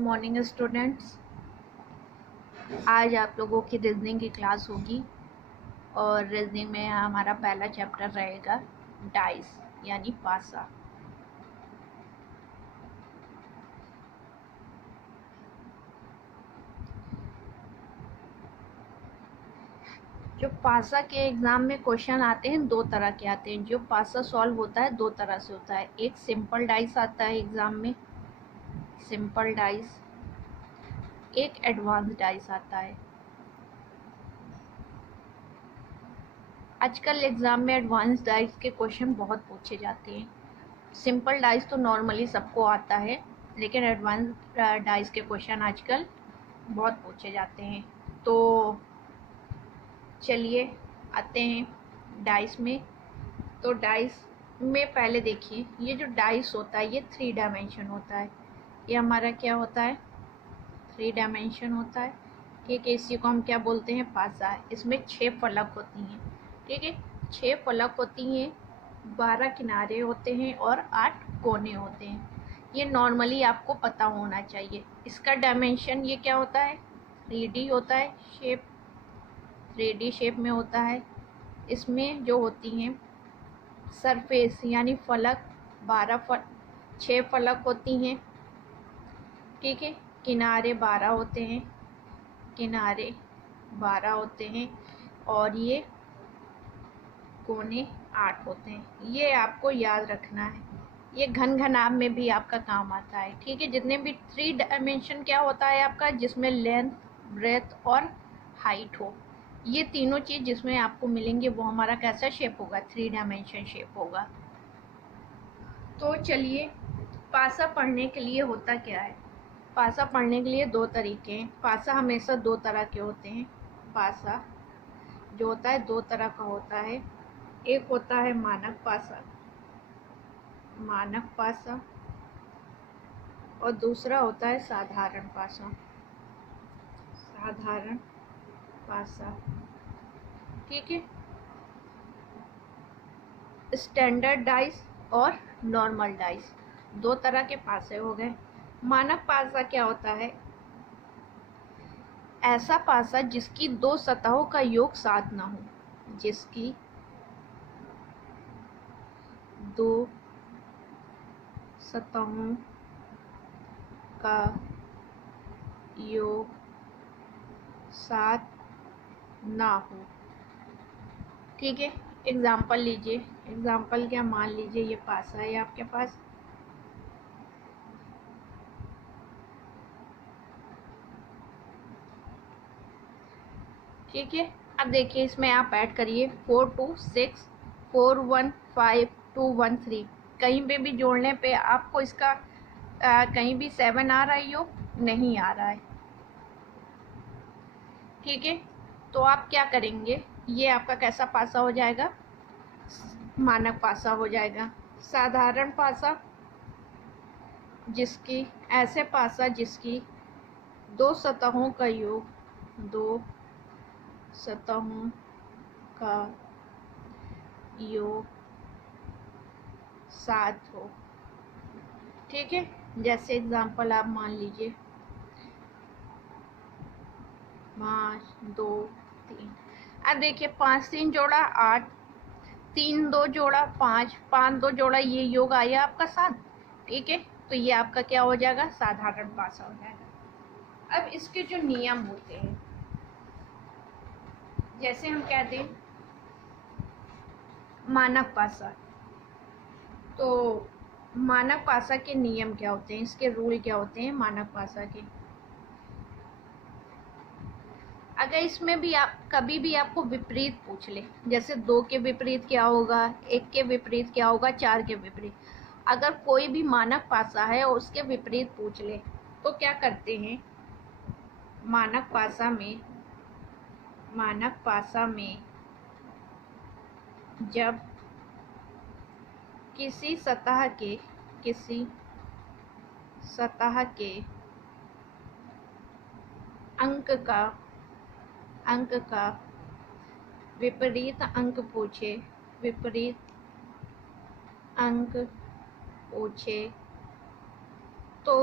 Morning students, आज आप लोगों की रीजनिंग की क्लास होगी और रीजनिंग में हमारा पहला चैप्टर रहेगा डाइस यानी पासा। जो पासा के एग्ज़ाम में क्वेश्चन आते हैं दो तरह के आते हैं। जो पासा सॉल्व होता है दो तरह से होता है। एक सिंपल डाइस आता है एग्ज़ाम में, सिंपल डाइस। एक एडवांस डाइस आता है। आजकल एग्ज़ाम में एडवांस डाइस के क्वेश्चन बहुत पूछे जाते हैं। सिंपल डाइस तो नॉर्मली सबको आता है, लेकिन एडवांस डाइस के क्वेश्चन आजकल बहुत पूछे जाते हैं। तो चलिए आते हैं डाइस में। तो डाइस में पहले देखिए, ये जो डाइस होता है ये 3 डायमेंशन होता है। ये हमारा क्या होता है? 3 डायमेंशन होता है। ठीक है, इसी को हम क्या बोलते हैं? पासा। इसमें 6 फलक होती हैं। ठीक है, 6 फलक होती हैं, 12 किनारे होते हैं और 8 कोने होते हैं। ये नॉर्मली आपको पता होना चाहिए। इसका डायमेंशन ये क्या होता है? 3D होता है शेप, 3D शेप में होता है। इसमें जो होती हैं सरफेस यानी फलक 6 फलक होती हैं। ठीक है, किनारे 12 होते हैं, किनारे 12 होते हैं और ये कोने 8 होते हैं। ये आपको याद रखना है। ये घन घनाभ में भी आपका काम आता है। ठीक है, जितने भी 3 डायमेंशन क्या होता है आपका, जिसमें लेंथ, ब्रेथ और हाइट हो, ये तीनों चीज़ जिसमें आपको मिलेंगे वो हमारा कैसा शेप होगा? 3 डायमेंशन शेप होगा। तो चलिए, पासा पढ़ने के लिए होता क्या है? पासा पढ़ने के लिए दो तरीके हैं। पासा हमेशा दो तरह के होते हैं। पासा जो होता है दो तरह का होता है। एक होता है मानक पासा, मानक पासा, और दूसरा होता है साधारण पासा, साधारण पासा। ठीक है, स्टैंडर्ड डाइस और नॉर्मल डाइस, दो तरह के पासे हो गए। मानक पासा क्या होता है? ऐसा पासा जिसकी दो सतहों का योग 7 ना हो, जिसकी दो सतहों का योग 7 ना हो। ठीक है, एग्जाम्पल लीजिए। एग्जाम्पल क्या? मान लीजिए ये पासा है आपके पास। ठीक है, अब देखिए इसमें आप ऐड करिए 4 2 6 4 1 5 2 1 3। कहीं पे भी जोड़ने पे आपको इसका कहीं भी 7 आ रही हो, नहीं आ रहा है। ठीक है, तो आप क्या करेंगे? ये आपका कैसा पासा हो जाएगा? मानक पासा हो जाएगा। साधारण पासा जिसकी, ऐसे पासा जिसकी दो सतहों का योग, दो सतहों का योग 7 हो। ठीक है, जैसे एग्जाम्पल आप मान लीजिए 5 2 3। अब देखिए 5 3 जोड़ा 8, 3 2 जोड़ा 5, 5 2 जोड़ा, ये योग आया आपका 7। ठीक है, तो ये आपका क्या हो जाएगा? साधारण पासा हो जाएगा। अब इसके जो नियम होते हैं, जैसे हम कहते हैं मानक पासा, तो मानक पासा के नियम क्या होते हैं? इसके रूल क्या होते हैं मानक पासा के? अगर इसमें भी आप कभी भी आपको विपरीत पूछ ले, जैसे 2 के विपरीत क्या होगा, 1 के विपरीत क्या होगा, 4 के विपरीत, अगर कोई भी मानक पासा है और उसके विपरीत पूछ ले, तो क्या करते हैं? मानक पासा में, मानक पासा में जब किसी सतह के, किसी सतह के अंक का, अंक का विपरीत अंक पूछे, विपरीत अंक पूछे, तो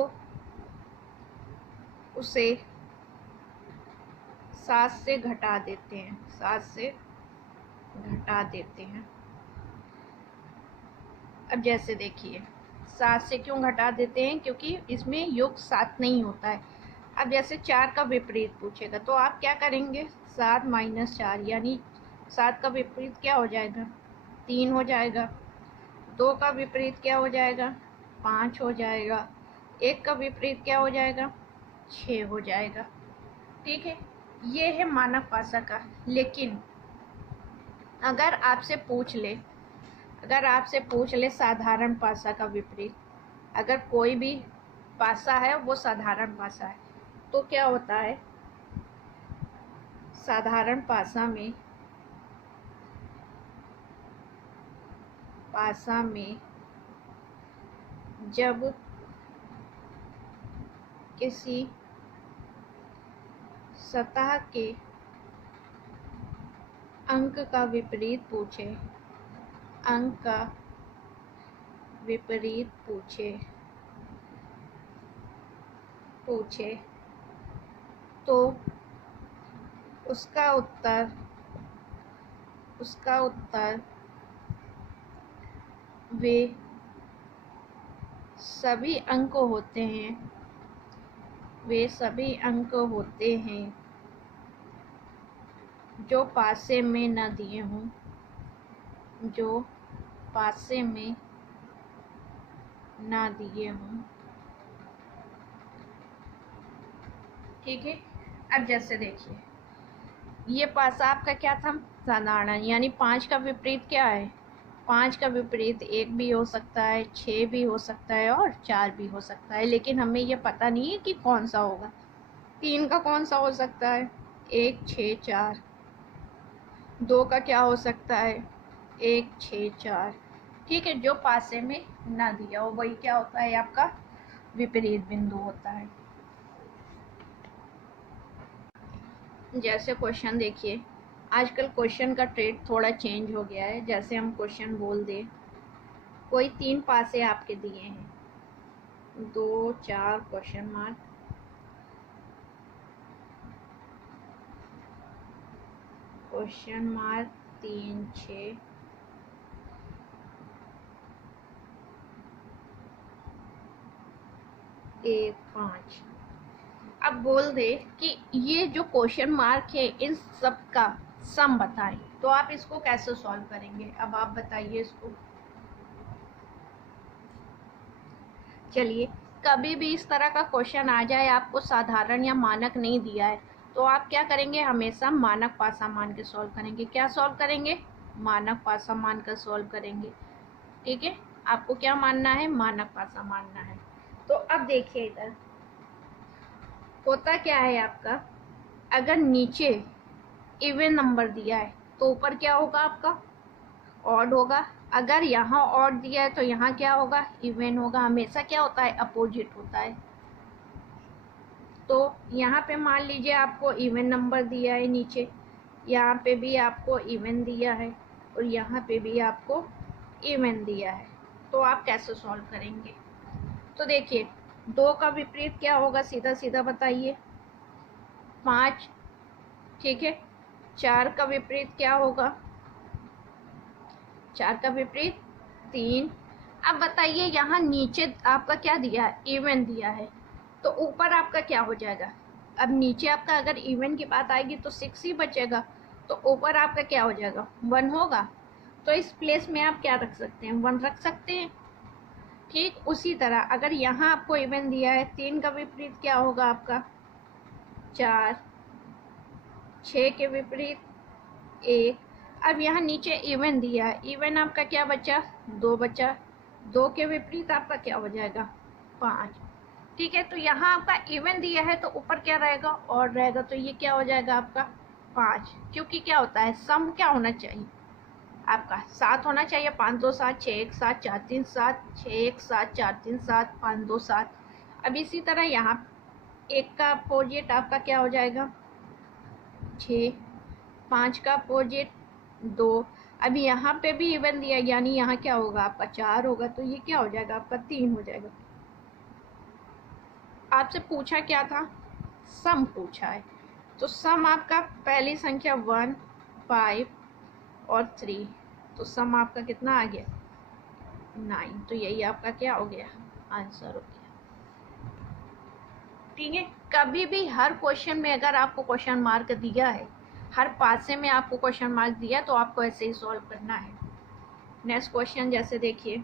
उसे 7 से घटा देते हैं, 7 से घटा देते हैं। अब जैसे देखिए 7 से क्यों घटा देते हैं, क्योंकि इसमें योग 7 नहीं होता है। अब जैसे 4 का विपरीत पूछेगा तो आप क्या करेंगे, 7 माइनस 4 यानी 7 का विपरीत क्या हो जाएगा, 3 हो जाएगा। 2 का विपरीत क्या हो जाएगा, 5 हो जाएगा। 1 का विपरीत क्या हो जाएगा, 6 हो जाएगा। ठीक है, ये है मानक पासा का। लेकिन अगर आपसे पूछ ले साधारण पासा का विपरीत, अगर कोई भी पासा है वो साधारण पासा है, तो क्या होता है, साधारण पासा में जब किसी सतह के अंक का विपरीत पूछे तो उसका उत्तर वे सभी अंक होते हैं जो पासे में न दिए हों। ठीक है, अब जैसे देखिए ये पासा आपका क्या था, साधारण, यानी 5 का विपरीत क्या है, 5 का विपरीत 1 भी हो सकता है, 6 भी हो सकता है और 4 भी हो सकता है। लेकिन हमें ये पता नहीं है कि कौन सा होगा। 3 का कौन सा हो सकता है, 1 6 4। 2 का क्या हो सकता है, 1 6 4। ठीक है, जो पासे में ना दिया हो वही क्या होता है, आपका विपरीत बिंदु होता है। जैसे क्वेश्चन देखिए, आजकल क्वेश्चन का ट्रेड थोड़ा चेंज हो गया है। जैसे हम क्वेश्चन बोल दें, कोई 3 पासे आपके दिए हैं, 2 4 क्वेश्चन मार्क, क्वेश्चन मार्क 3 6, 1 5। अब बोल दे कि ये जो क्वेश्चन मार्क है इन सब का सम बताएं, तो आप इसको कैसे सॉल्व करेंगे, अब आप बताइए इसको। चलिए, कभी भी इस तरह का क्वेश्चन आ जाए, आपको साधारण या मानक नहीं दिया है, तो आप क्या करेंगे, हमेशा मानक पासा मान के सॉल्व करेंगे। क्या सॉल्व करेंगे, मानक पासा मान कर सॉल्व करेंगे। ठीक है, आपको क्या मानना है, मानक पासा मानना है। तो अब देखिए इधर होता क्या है आपका, अगर नीचे इवन नंबर दिया है तो ऊपर क्या होगा आपका, ऑड होगा। अगर यहाँ ऑड दिया है तो यहाँ क्या होगा, इवन होगा। हमेशा क्या होता है, अपोजिट होता है। तो यहाँ पे मान लीजिए आपको इवन नंबर दिया है नीचे, यहाँ पे भी आपको इवन दिया है और यहाँ पे भी आपको इवन दिया है, तो आप कैसे सॉल्व करेंगे। तो देखिए 2 का विपरीत क्या होगा, सीधा सीधा बताइए, 5। ठीक है, 4 का विपरीत क्या होगा, 4 का विपरीत 3। अब बताइए यहाँ नीचे आपका क्या दिया है, इवन दिया है, तो ऊपर आपका क्या हो जाएगा। अब नीचे आपका अगर इवन की बात आएगी तो 6 ही बचेगा, तो ऊपर आपका क्या हो जाएगा, 1 होगा। तो इस प्लेस में आप क्या रख सकते हैं, 1 रख सकते हैं। ठीक उसी तरह अगर यहाँ आपको इवन दिया है, 3 का विपरीत क्या होगा आपका, 4। 6 के विपरीत 1। अब यहाँ नीचे इवन दिया है, इवन आपका क्या बचा, 2 बचा। 2 के विपरीत आपका क्या हो जाएगा, 5। ठीक है, तो यहाँ आपका इवन दिया है तो ऊपर क्या रहेगा, और रहेगा, तो ये क्या हो जाएगा आपका 5। क्योंकि क्या होता है, सम क्या होना चाहिए आपका, 7 होना चाहिए। 5 2 7, 6 1 7, 4 3 7, 6 1 7, 4 3 7, 5 2 7। अब इसी तरह यहाँ 1 का अपोजिट आपका क्या हो जाएगा, 6। 5 का अपोजिट 2। अभी यहाँ पे भी इवन दिया, यानी यहाँ क्या होगा आपका 4 होगा, तो ये क्या हो जाएगा आपका 3 हो जाएगा। आपसे पूछा क्या था, सम पूछा है। तो सम आपका पहली संख्या 1, 5 और 3, तो सम आपका कितना आ गया 9। तो यही आपका क्या हो गया आंसर हो गया। ठीक है, कभी भी हर क्वेश्चन में अगर आपको क्वेश्चन मार्क दिया है, हर पासे में आपको क्वेश्चन मार्क दिया, तो आपको ऐसे ही सॉल्व करना है। नेक्स्ट क्वेश्चन जैसे देखिए,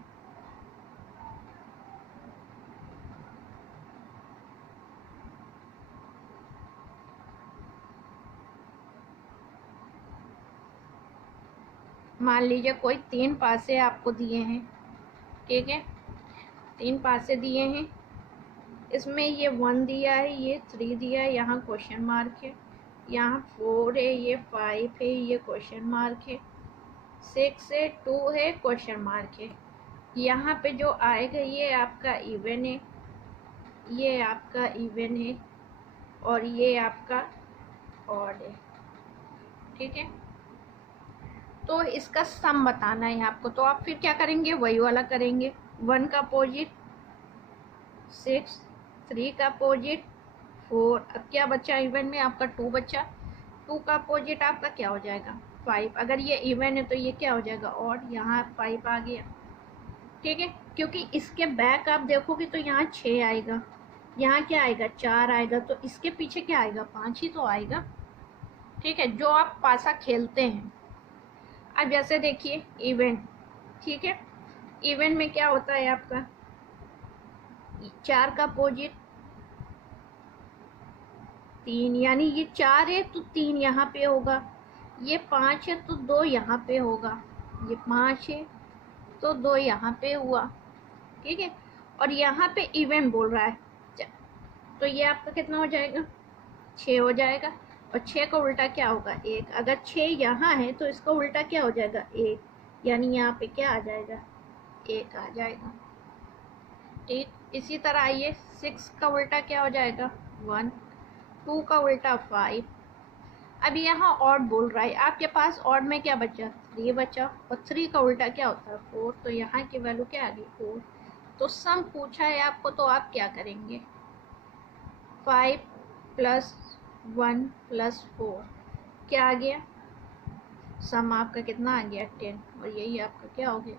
मान लीजिए कोई 3 पासे आपको दिए हैं, ठीक है, 3 पासे दिए हैं, इसमें ये 1 दिया है, ये 3 दिया है, यहाँ क्वेश्चन मार्क है, यहाँ 4 है, ये 5 है, ये क्वेश्चन मार्क है, 6 है, 2 है, क्वेश्चन मार्क है। यहाँ पे जो आएगा ये आपका इवन है, ये आपका इवन है, और ये आपका ऑड है। ठीक है, तो इसका सम बताना है आपको, तो आप फिर क्या करेंगे, वही वाला करेंगे। 1 का अपोजिट 6, 3 का अपोजिट 4, अब क्या बचा इवन में आपका 2 बचा, 2 का अपोजिट आपका क्या हो जाएगा 5, अगर ये इवन है तो ये क्या हो जाएगा ऑड, यहाँ 5 आ गया। ठीक है, क्योंकि इसके बैक आप देखोगे तो यहाँ 6 आएगा, यहाँ क्या आएगा 4 आएगा, तो इसके पीछे क्या आएगा 5 ही तो आएगा। ठीक है, जो आप पासा खेलते हैं। अब जैसे देखिए इवेंट, ठीक है, इवेंट में क्या होता है आपका 4 का अपोजिट 3, यानी ये 4 है तो 3 यहाँ पे होगा, ये 5 है तो 2 यहाँ पे होगा, ये 5 है तो 2 यहाँ पे हुआ। ठीक है, और यहाँ पे इवेंट बोल रहा है, तो ये आपका कितना हो जाएगा 6 हो जाएगा, और 6 का उल्टा क्या होगा 1, अगर 6 यहाँ है तो इसका उल्टा क्या हो जाएगा 1, यानी यहाँ पे क्या आ जाएगा 1 आ जाएगा। ठीक, इसी तरह आइए 6 का उल्टा क्या हो जाएगा 1, 2 का उल्टा 5। अब यहाँ ऑड बोल रहा है, आपके पास ऑड में क्या बचा 3 बचा, और 3 का उल्टा क्या होता है 4, तो यहाँ की वैल्यू क्या आ गई 4। तो सम पूछा है आपको, तो आप क्या करेंगे 5 + 1 + 4 क्या आ गया, सम आपका कितना आ गया 10, और यही आपका क्या हो गया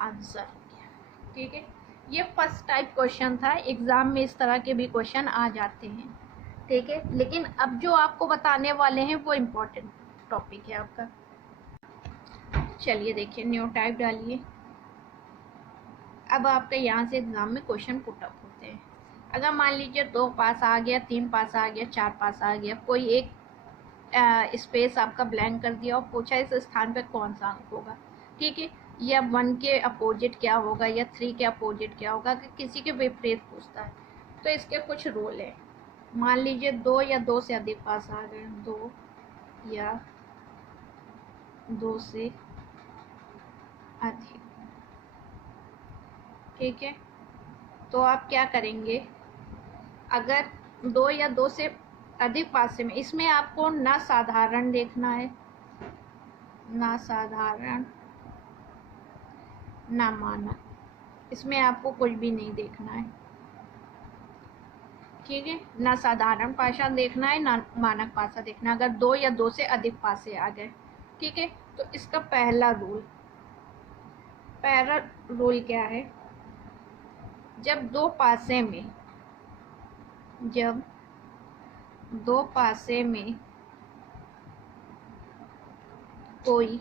आंसर हो गया। ठीक है, ये फर्स्ट टाइप क्वेश्चन था, एग्जाम में इस तरह के भी क्वेश्चन आ जाते हैं। ठीक है, लेकिन अब जो आपको बताने वाले हैं वो इम्पोर्टेंट टॉपिक है आपका। चलिए देखिए, न्यू टाइप डालिए। अब आपका यहाँ से एग्जाम में क्वेश्चन पुट अप होते हैं। अगर मान लीजिए 2 पास आ गया, 3 पास आ गया, 4 पास आ गया, कोई एक स्पेस आपका ब्लैंक कर दिया और पूछा इस स्थान पे कौन सा अंक होगा। ठीक है, या 1 के अपोजिट क्या होगा, या 3 के अपोजिट क्या होगा, कि किसी के विपरीत पूछता है, तो इसके कुछ रूल है। मान लीजिए 2 या 2 से अधिक पास आ गए, 2 या 2 से अधिक। ठीक है, तो आप क्या करेंगे, अगर 2 या 2 से अधिक पासे में, इसमें आपको ना साधारण देखना है, ना साधारण ना मानक, इसमें आपको कुछ भी नहीं देखना है। ठीक है, ना साधारण पासा देखना है, ना मानक पासा देखना, अगर 2 या 2 से अधिक पासे आ गए। ठीक है, तो इसका पहला रूल क्या है, जब दो पासे में कोई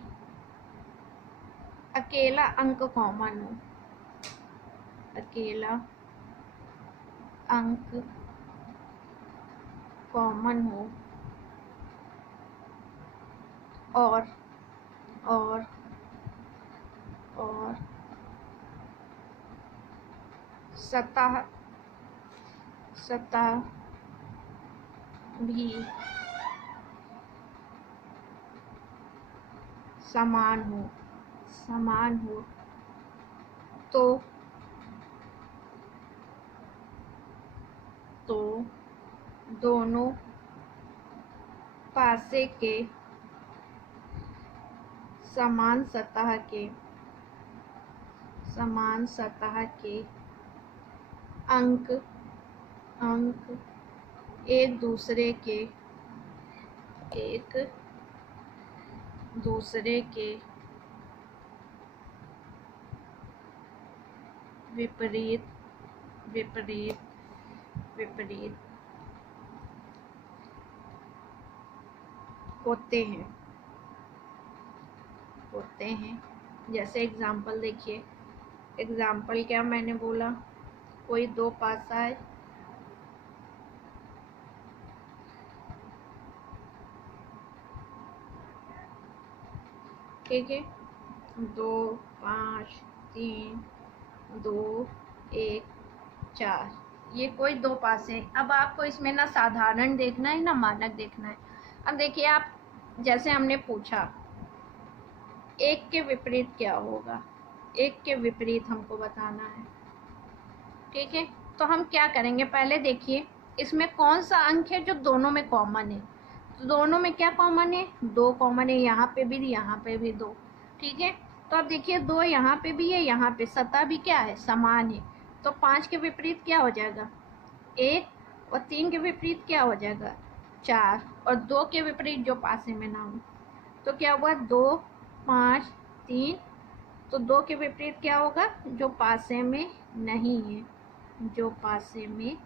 अकेला अंक कॉमन हो, अकेला अंक कॉमन हो, और सतह भी समान हो, तो दोनों पासे के समान सतह के अंक एक दूसरे के विपरीत विपरीत विपरीत होते हैं। जैसे एग्जाम्पल देखिए, एग्जाम्पल क्या मैंने बोला, कोई दो पासा है, ठीक है, 2 5 3 2 1 4, ये कोई दो पासे हैं। अब आपको इसमें ना साधारण देखना है ना मानक देखना है। अब देखिए आप, जैसे हमने पूछा एक के विपरीत क्या होगा, एक के विपरीत हमको बताना है, ठीक है। तो हम क्या करेंगे, पहले देखिए इसमें कौन सा अंक है जो दोनों में कॉमन है। तो दोनों में क्या कॉमन है, 2 कॉमन है, यहाँ पे भी 2, ठीक है। तो अब देखिए 2 यहाँ पे भी है, यहाँ पे सतह भी क्या है, समान है। तो 5 के विपरीत क्या हो जाएगा, 1, और 3 के विपरीत क्या हो जाएगा, 4, और 2 के विपरीत जो पासे में ना हो, तो क्या हुआ, 2 5 3। तो 2 के विपरीत क्या होगा, जो पासे में नहीं है, जो पासे में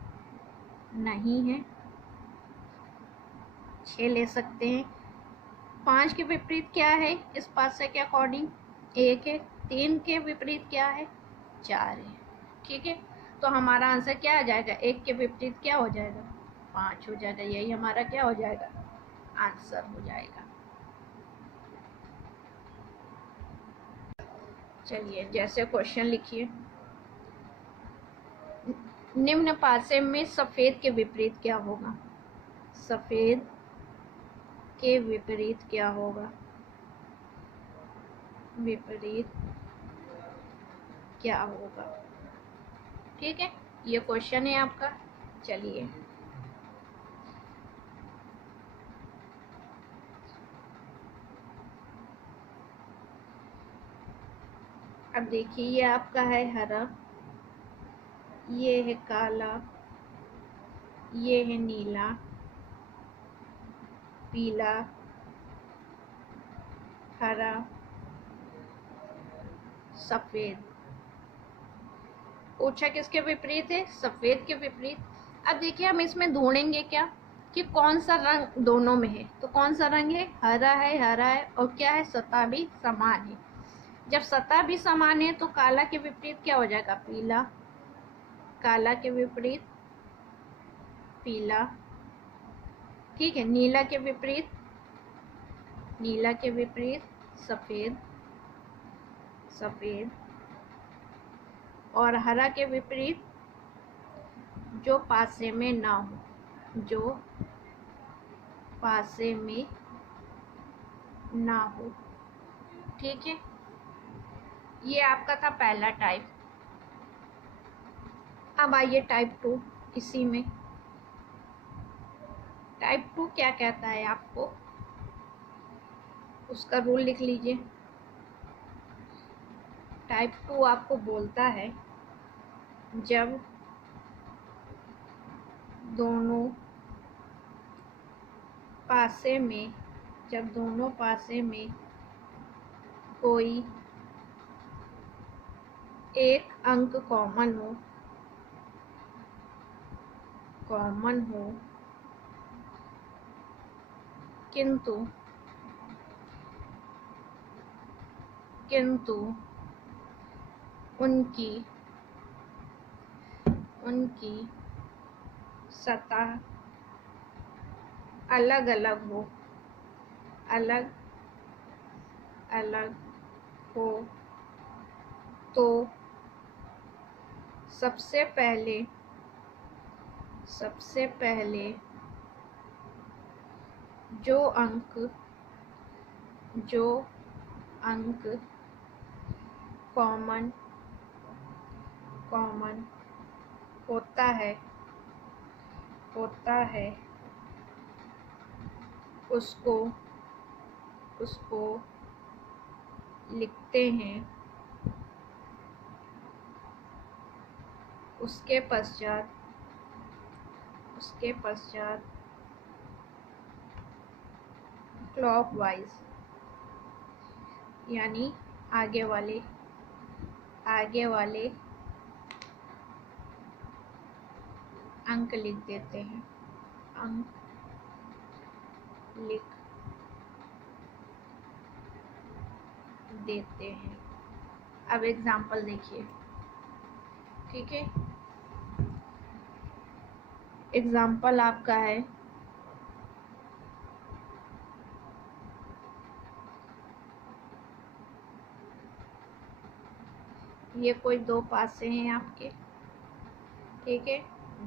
नहीं है, 6 ले सकते हैं। 5 के विपरीत क्या है, इस पासे के अकॉर्डिंग 1 है। 3 के विपरीत क्या है, 4 है, ठीक है। तो हमारा आंसर क्या आ जाएगा, 1 के विपरीत क्या हो जाएगा, 5 हो जाएगा। यही हमारा क्या हो जाएगा, आंसर हो जाएगा। चलिए जैसे क्वेश्चन लिखिए, निम्न पासे में सफेद के विपरीत क्या होगा, सफेद के विपरीत क्या होगा, विपरीत क्या होगा, ठीक है। ये क्वेश्चन है आपका। चलिए अब देखिए, ये आपका है हरा, ये है काला, ये है नीला, पीला, हरा, सफेद। पूछा किसके विपरीत है, सफेद के विपरीत। अब देखिए हम इसमें ढूंढेंगे क्या कि कौन सा रंग दोनों में है। तो कौन सा रंग है, हरा है, हरा है, और क्या है, सतह भी समान है। जब सतह भी समान है तो काला के विपरीत क्या हो जाएगा, पीला, काला के विपरीत पीला, ठीक है। नीला के विपरीत, नीला के विपरीत सफेद, सफेद, और हरा के विपरीत जो पासे में ना हो, जो पासे में ना हो, ठीक है। ये आपका था पहला टाइप। अब आइए टाइप 2, इसी में टाइप 2 क्या कहता है आपको, उसका रूल लिख लीजिए। टाइप 2 आपको बोलता है जब दोनों पासे में, जब दोनों पासे में कोई एक अंक कॉमन हो, कॉमन हो, किंतु किंतु उनकी उनकी सतह अलग अलग हो, अलग अलग हो, तो सबसे पहले जो अंक कॉमन होता है उसको लिखते हैं। उसके उसके पश्चात क्लॉकवाइज यानी आगे वाले अंक लिख देते हैं, अंक लिख देते हैं। अब एग्जाम्पल देखिए, ठीक है। एग्जाम्पल आपका है ये कोई दो पासे हैं आपके, ठीक है,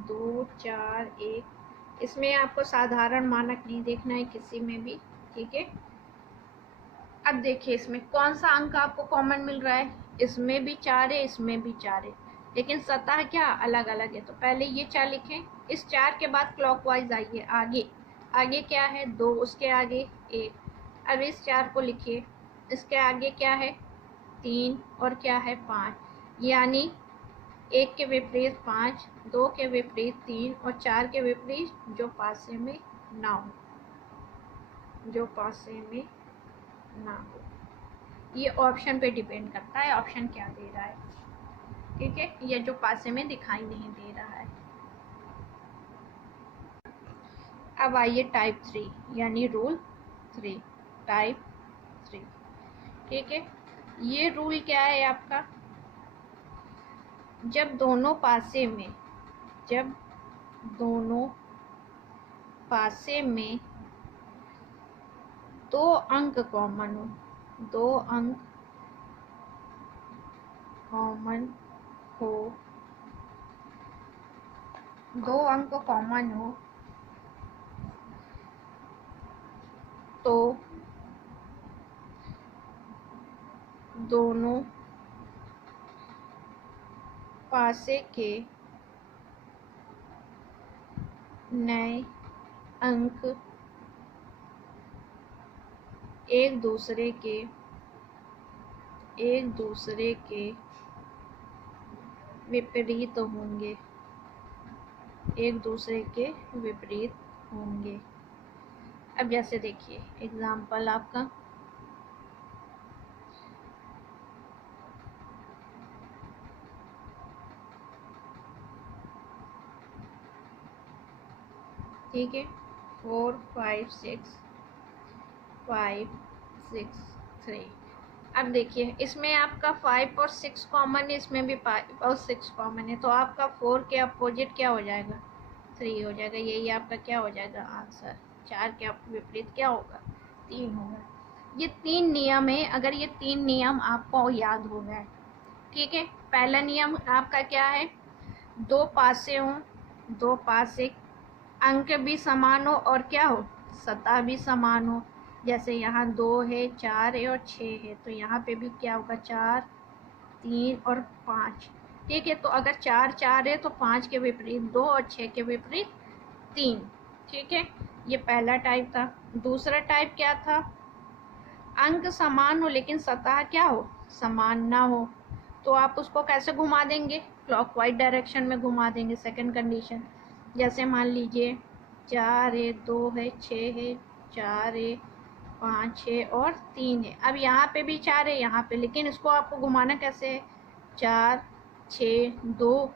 2 4 1। इसमें आपको साधारण मानक नहीं देखना है किसी में भी, ठीक है। अब देखिए इसमें कौन सा अंक आपको कॉमन मिल रहा है, इसमें भी 4 है, इसमें भी 4 है, लेकिन सतह क्या अलग अलग है। तो पहले ये 4 लिखें, इस 4 के बाद क्लॉकवाइज आइए, आगे क्या है 2, उसके आगे 1। अब इस 4 को लिखिए, इसके आगे क्या है 3 और क्या है 5, यानी 1 के विपरीत 5, 2 के विपरीत 3 और 4 के विपरीत जो पासे में ना हो, ये ऑप्शन पे डिपेंड करता है, ऑप्शन क्या दे रहा है, ठीक है। ये जो पासे में दिखाई नहीं दे रहा है। अब आइए टाइप 3 यानी रूल 3, टाइप 3, ठीक है। ये रूल क्या है आपका, जब दोनों पासे में 2 अंक कॉमन हो, 2 अंक कॉमन हो, 2 अंक कॉमन हो तो दोनों पासे के नए अंक एक दूसरे के विपरीत होंगे, एक दूसरे के विपरीत होंगे। अब जैसे देखिए एग्जाम्पल आपका, ठीक है, 4 5 6 5 6 3। अब देखिए इसमें आपका 5 और 6 कॉमन है, इसमें भी 5 और 6 कॉमन है, तो आपका 4 के अपोजिट क्या हो जाएगा 3 हो जाएगा, यही आपका क्या हो जाएगा आंसर। 4 के विपरीत क्या होगा 3 होगा। ये 3 नियम है, अगर ये 3 नियम आपको याद हो गए, ठीक है। पहला नियम आपका क्या है, 2 पासे हों, 2 पासे अंक भी समान हो और क्या हो सतह भी समान हो। जैसे यहाँ 2 है, 4 है और 6 है, तो यहाँ पे भी क्या होगा 4 3 और 5, ठीक है। तो अगर 4 4 है तो 5 के विपरीत 2 और 6 के विपरीत 3, ठीक है। ये पहला टाइप था। दूसरा टाइप क्या था, अंक समान हो लेकिन सतह क्या हो समान ना हो, तो आप उसको कैसे घुमा देंगे, क्लॉकवाइज डायरेक्शन में घुमा देंगे। सेकंड कंडीशन, जैसे मान लीजिए 4 है, 2 है, 6 है, 4 है, 5 है और 3 है। अब यहाँ पे भी 4 है यहाँ पे, लेकिन इसको आपको घुमाना कैसे है, 4 6 2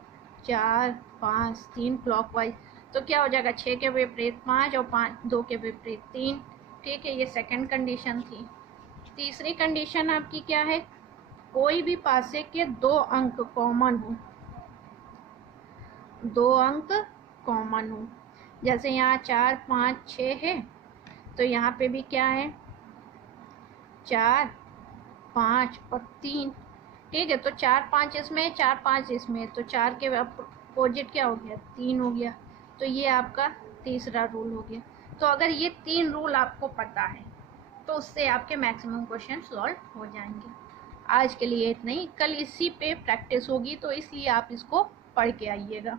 4 5 3 क्लॉकवाइज। तो क्या हो जाएगा 6 के विपरीत 5 और 2 के विपरीत 3, ठीक है। ये सेकंड कंडीशन थी। तीसरी कंडीशन आपकी क्या है, कोई भी पासे के 2 अंक कॉमन हो, 2 अंक कॉमन हो। जैसे यहाँ 4 5 6 है, तो यहाँ पे भी क्या है 4 5 और 3, ठीक है। तो 4 5 इसमें, 4 5 इसमें, तो 4 के अपोजिट क्या हो गया 3 हो गया। तो ये आपका तीसरा रूल हो गया। तो अगर ये 3 रूल आपको पता है तो उससे आपके मैक्सिमम क्वेश्चन सॉल्व हो जाएंगे। आज के लिए इतना ही, कल इसी पे प्रैक्टिस होगी, तो इसलिए आप इसको पढ़ के आइएगा।